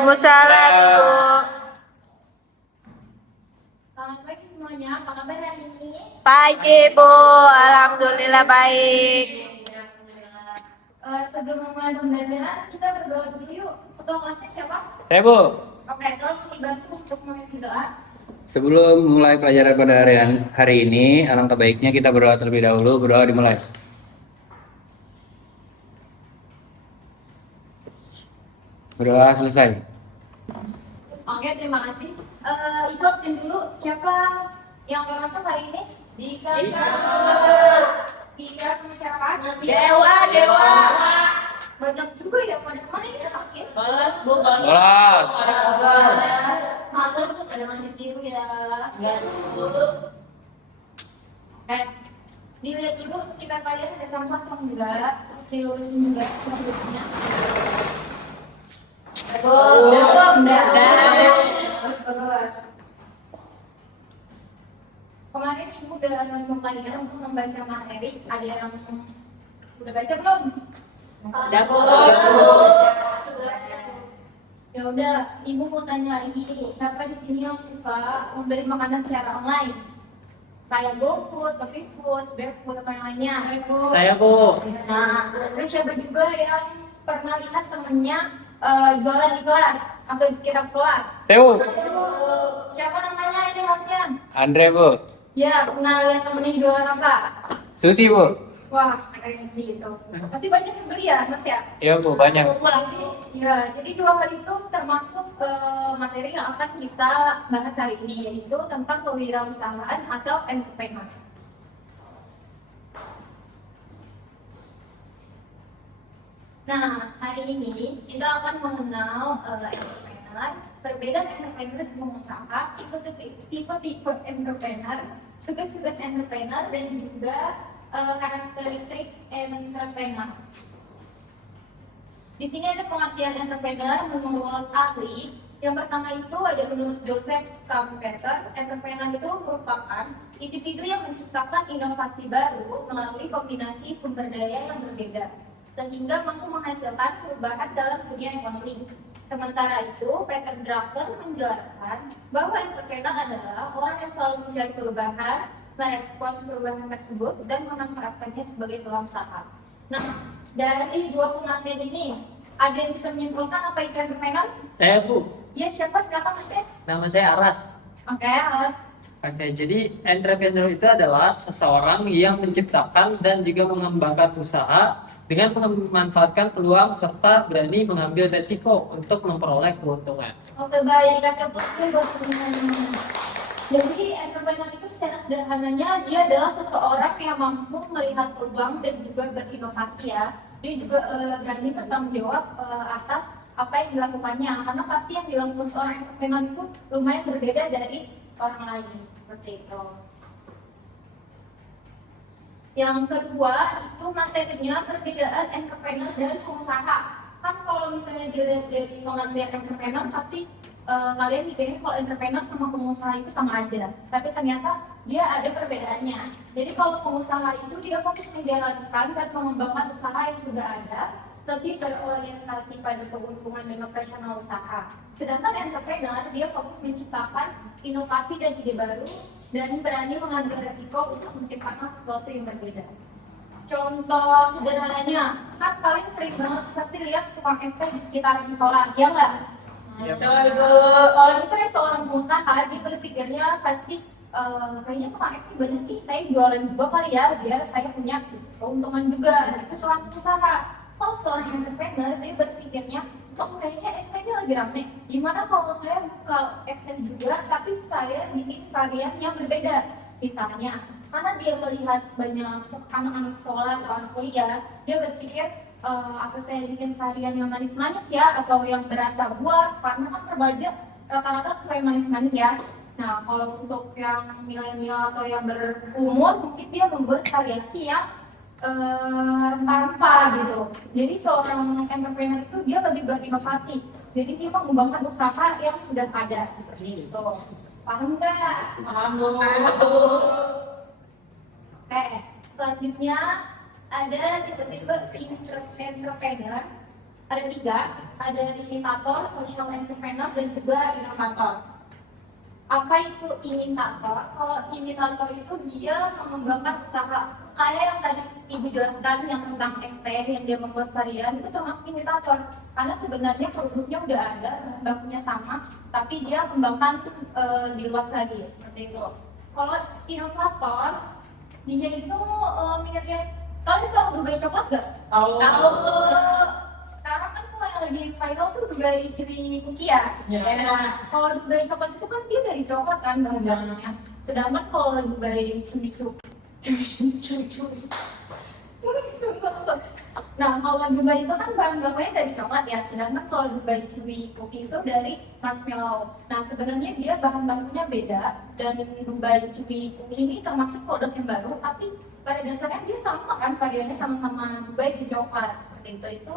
Waalaikumsalam Ibu. Selamat pagi semuanya, apa kabar hari ini? Pagi Bu, alhamdulillah baik. Sebelum memulai pembelajaran, kita berdoa dulu yuk. Ketua kelasnya siapa? Saya Bu, Oke, tolong dibantu untuk memimpin doa. sebelum mulai pelajaran pada hari ini, alangkah baiknya kita berdoa terlebih dahulu. Berdoa dimulai. Berdoa selesai. Oke, terima kasih. Ibu absen dulu. Siapa yang gak masuk hari ini? Dika. Dika sama siapa? Dewa. Banyak juga ya, pada kemana ya sakit? Kelas, Bu. Kelas. Matur tuh pada lanjut dulu ya. Oke, dilihat dulu sekitar kalian ada sampah atau enggak, terus dilurusin juga sebelumnya. Belum. Terus bagus. Kemarin ibu udah memulai untuk membaca materi. Ada yang udah baca belum? Udah, Bu. Ya udah, ibu mau tanya lagi, siapa di sini yang suka membeli makanan secara online? Kayak GoFood, ShopeeFood, BeFood atau yang lainnya? Saya, Bu. Nah, terus siapa juga yang pernah lihat temennya jualan di kelas atau di sekitar sekolah? Saya Bu. Siapa namanya ini masnya? Andre Bu. Ya, pernah lihat temennya jualan apa? Susi Bu. Wah, keren sih itu. Pasti banyak yang beli ya, Mas ya? Iya Bu, banyak. Jadi dua hal itu termasuk materi yang akan kita bahas hari ini, yaitu tentang kewirausahaan atau entrepreneur. Nah, hari ini kita akan mengenal entrepreneur, perbedaan entrepreneur dan pengusaha, tipe-tipe entrepreneur, tugas-tugas entrepreneur, dan juga karakteristik entrepreneur. Di sini ada pengertian entrepreneur menurut ahli. Yang pertama itu ada menurut Joseph Schumpeter, entrepreneur itu merupakan individu yang menciptakan inovasi baru melalui kombinasi sumber daya yang berbeda, sehingga mampu menghasilkan perubahan dalam dunia ekonomi. Sementara itu, Peter Drucker menjelaskan bahwa entrepreneur adalah orang yang selalu mencari perubahan, merespons perubahan tersebut, dan memanfaatkannya sebagai peluang usaha. Nah, dari dua pengertian ini, ada yang bisa menyimpulkan apa itu entrepreneur? Saya, Bu. Ya, siapa? Silakan Mas. Nama saya Aras. Oke, Alas. Oke, jadi entrepreneur itu adalah seseorang yang menciptakan dan juga mengembangkan usaha dengan memanfaatkan peluang serta berani mengambil resiko untuk memperoleh keuntungan. Oke, baik. Kasih tepuk buat teman-teman. Jadi, entrepreneur itu secara sederhananya dia adalah seseorang yang mampu melihat peluang dan juga berinovasi ya. Dia juga berani bertanggung jawab atas apa yang dilakukannya, karena pasti yang dilakukan seorang entrepreneur itu lumayan berbeda dari orang lain, seperti itu. Yang kedua itu materinya perbedaan entrepreneur dan pengusaha. Kan kalau misalnya dilihat dari pengertian entrepreneur pasti kalian mikirnya kalau entrepreneur sama pengusaha itu sama aja, tapi ternyata dia ada perbedaannya. Jadi kalau pengusaha itu dia fokus menjalankan dan mengembangkan usaha yang sudah ada, lebih berorientasi pada keuntungan dan operasional usaha. Sedangkan entrepreneur dia fokus menciptakan inovasi dan ide baru dan berani mengambil resiko untuk menciptakan sesuatu yang berbeda. Contoh sederhananya, kan kalian sering banget pasti lihat tukang es teh di sekitar sekolah, ya nggak? Ya, Kalau misalnya seorang pengusaha, dia berpikirnya pasti kayaknya tukang es teh banyak nih, saya jualan juga kali ya, biar saya punya keuntungan juga. Nah, itu seorang pengusaha. Kalau seorang entrepreneur, dia berpikirnya, kok kayaknya es teh lagi rame. Gimana kalau saya buka es teh juga, tapi saya bikin varian yang berbeda. Misalnya, karena dia melihat banyak anak-anak sekolah atau anak kuliah, dia berpikir, apa saya bikin varian yang manis-manis ya, atau yang berasa buah, karena kan remaja rata-rata suka yang manis-manis ya. Nah, kalau untuk yang milenial atau yang berumur, mungkin dia membuat variasi yang rempah-rempah gitu. Jadi seorang entrepreneur itu dia lebih berinovasi. Jadi dia mengembangkan usaha yang sudah ada seperti itu. Paham nggak? Paham. Oke, selanjutnya ada tipe-tipe entrepreneur. ada 3, ada imitator, social entrepreneur, dan juga inovator. Apa itu imitator? Kalau imitator itu dia mengembangkan usaha kayak yang tadi ibu jelaskan yang tentang ST yang dia membuat varian itu termasuk imitator karena sebenarnya produknya udah ada, bahannya sama, tapi dia kembangkan diluas lagi seperti itu. Kalau inovator dia itu mirip, kalian tahu Dubai coklat nggak? Tahu. Sekarang kan kalau yang lagi viral tuh Dubai Chewy Cookie ya. Nah, kalau Dubai coklat itu kan dia dari coklat kan bahan-bahannya. Sedangkan kalau Dubai Chewy Nah, kalau Dubai itu kan bahan bakunya dari coklat ya, sedangkan kalau Dubai Chewy Cookie itu dari marshmallow. Nah, sebenarnya dia bahan bakunya beda dan Dubai Chewy Cookie ini termasuk produk yang baru, tapi pada dasarnya dia sama kan, variannya sama-sama Dubai di coklat seperti itu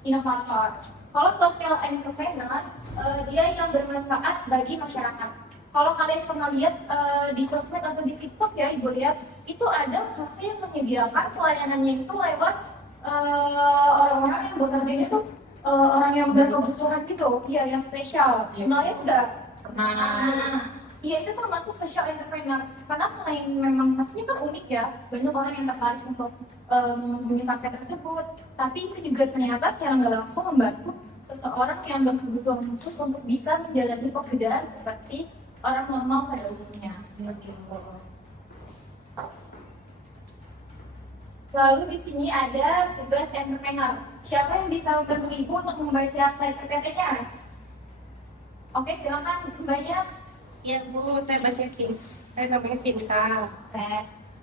inovator. Kalau social entrepreneur, dia yang bermanfaat bagi masyarakat. Kalau kalian pernah lihat di sosmed atau di TikTok ya, ibu lihat itu ada cafe yang menyediakan pelayanannya itu lewat orang-orang yang bekerjanya tuh orang yang berkebutuhan gitu, ya yang spesial. Pernah lihat nggak? Nah, iya itu termasuk social entrepreneur karena selain memang pastinya kan unik ya, banyak orang yang tertarik untuk mengunjungi kafe tersebut, tapi itu juga ternyata secara nggak langsung membantu seseorang yang berkebutuhan khusus untuk bisa menjalani pekerjaan seperti orang normal pada umumnya seperti itu. Lalu di sini ada tugas entrepreneur. Siapa yang bisa membantu ibu untuk membaca slide PPT-nya? Oke, silakan banyak. Ya Bu, saya bacain. Saya namanya Pinta.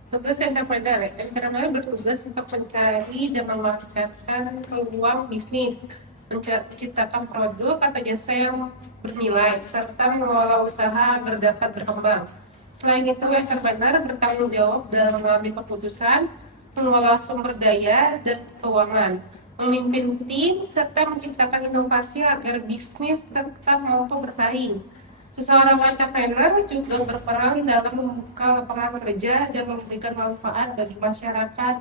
Tugas entrepreneur bertugas untuk mencari dan memanfaatkan peluang bisnis, menciptakan produk atau jasa yang bernilai, serta mengelola usaha agar dapat berkembang. Selain itu, entrepreneur bertanggung jawab dalam mengambil keputusan, mengelola sumber daya dan keuangan, memimpin tim, serta menciptakan inovasi agar bisnis tetap mampu bersaing. Seseorang entrepreneur juga berperan dalam membuka lapangan kerja dan memberikan manfaat bagi masyarakat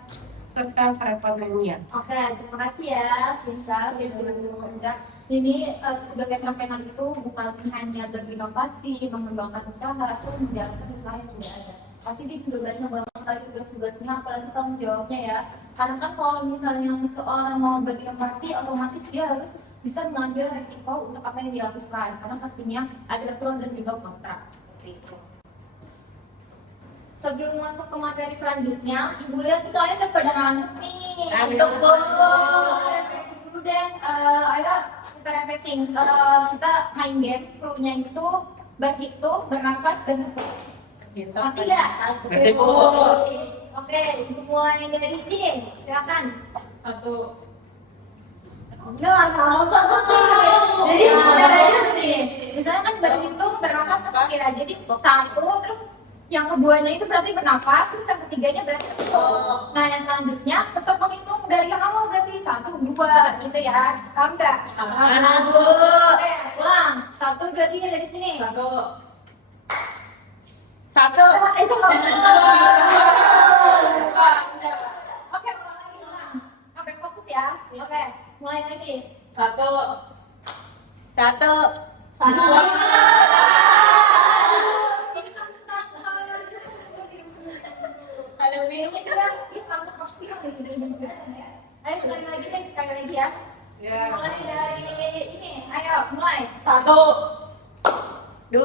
serta perekonomian. Oke, terima kasih ya, Pinta. Jadi tugas entrepreneur itu bukan hanya berinovasi, mengembangkan usaha atau menjalankan usaha yang sudah ada, tapi dia juga banyak banget lagi tugas-tugasnya, apalagi tanggung jawabnya ya. Karena kan kalau misalnya seseorang mau berinovasi, otomatis dia harus bisa mengambil resiko untuk apa yang dilakukan, karena pastinya ada pro dan juga kontra seperti itu. Sebelum masuk ke materi selanjutnya, ibu lihat nih kalian udah pada ngantuk nih. Ngantuk, Bu. Refreshing dulu deh. Ayo kita refreshing. Kita main game. Cluenya itu berhitung, bernafas, dan ngerti nggak? Ngerti, Bu. Oke, ibu mulai dari sini. Silakan. 1. Nggak tahu bagus nih. Jadi caranya nih. Misalnya kan berhitung, bernafas, terakhir aja. Jadi 1, terus yang keduanya itu berarti bernafas, terus yang ketiganya berarti berhitung. Nah, yang selanjutnya tetap menghitung dari yang awal, berarti 1, 2 gitu ya. Paham nggak? Paham, Bu. Oke, ulang. 1, 2, 3 dari sini. 1. Itu nggak benar. Oke, ulang lagi, ulang. Sampai fokus ya. Oke, mulai lagi. 1. 1. Ada minum. Ayo sekali lagi deh, sekali lagi ya. Ya. Mulai dari ini, ayo mulai. 1. 2.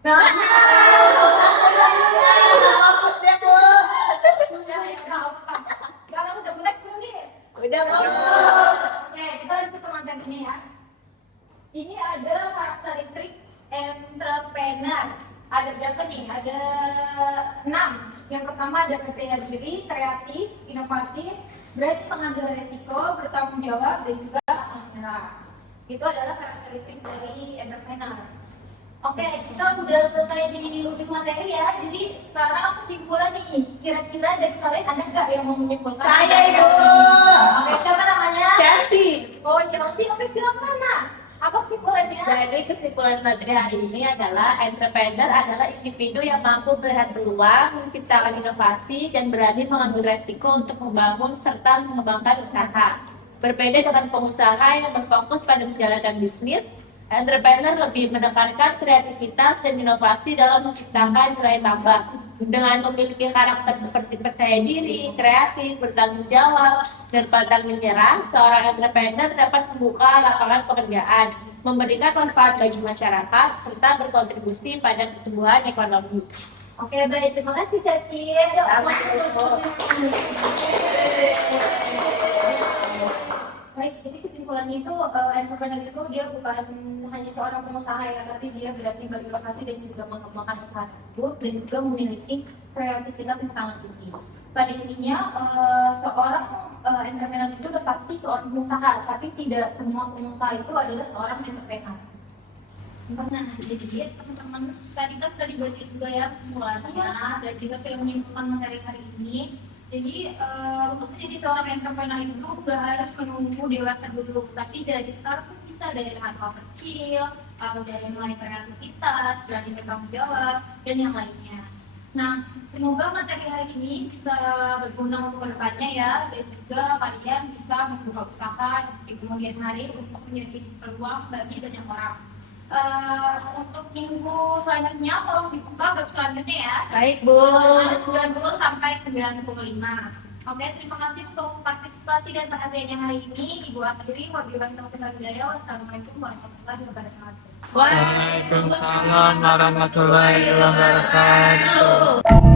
Nah, Hapus deh, Bu. sekarang udah mulai belum nih? Udah, Bu. Oke, kita lanjut ke materinya ya. Ini ada karakteristik entrepreneur. Ada berapa nih? Ada 6. Yang pertama ada percaya diri, kreatif, inovatif, berani mengambil resiko, bertanggung jawab, dan juga pantang menyerah. Itu adalah karakteristik dari entrepreneur. Oke, kita udah selesai di ujung materi ya. Jadi sekarang kesimpulan nih. Kira-kira dari kalian ada nggak yang mau menyimpulkan? Saya, Ibu. Oke, siapa namanya? Chelsea. Oh, Chelsea. Oke, silakan Nak. Apa kesimpulannya? Jadi kesimpulan materi hari ini adalah entrepreneur adalah individu yang mampu melihat peluang, menciptakan inovasi, dan berani mengambil resiko untuk membangun serta mengembangkan usaha. Berbeda dengan pengusaha yang berfokus pada menjalankan bisnis, entrepreneur lebih menekankan kreativitas dan inovasi dalam menciptakan nilai tambah. Dengan memiliki karakter seperti percaya diri, kreatif, bertanggung jawab, dan pantang menyerah, seorang entrepreneur dapat membuka lapangan pekerjaan, memberikan manfaat bagi masyarakat, serta berkontribusi pada pertumbuhan ekonomi. Oke, baik. Terima kasih, Kak Cil. Baik, jadi kesimpulannya itu entrepreneur itu dia bukan hanya seorang pengusaha ya, tapi dia berani berinovasi dan juga mengembangkan usaha tersebut dan juga memiliki kreativitas yang sangat tinggi. Pada intinya seorang entrepreneur itu udah pasti seorang pengusaha, tapi tidak semua pengusaha itu adalah seorang entrepreneur. Nah, jadi teman-teman tadi kan sudah dibaca juga ya kesimpulannya dan juga sudah menyimpulkan materi hari ini. Jadi untuk menjadi seorang entrepreneur itu nggak harus menunggu dewasa dulu, tapi dari sekarang pun bisa dari hal kecil atau dari mulai kreativitas, berani bertanggung jawab dan yang lainnya. Nah, semoga materi hari ini bisa berguna untuk kedepannya ya, dan juga kalian bisa membuka usaha di kemudian hari untuk menjadi peluang bagi banyak orang. Untuk minggu selanjutnya tolong dibuka web selanjutnya ya. Baik, Bu. 90 sampai 95. Oke, terima kasih untuk partisipasi dan perhatiannya hari ini. Ibu akhiri, wabillahi taufiq wal hidayah. Wassalamualaikum warahmatullahi wabarakatuh. Waalaikumsalam warahmatullahi wabarakatuh.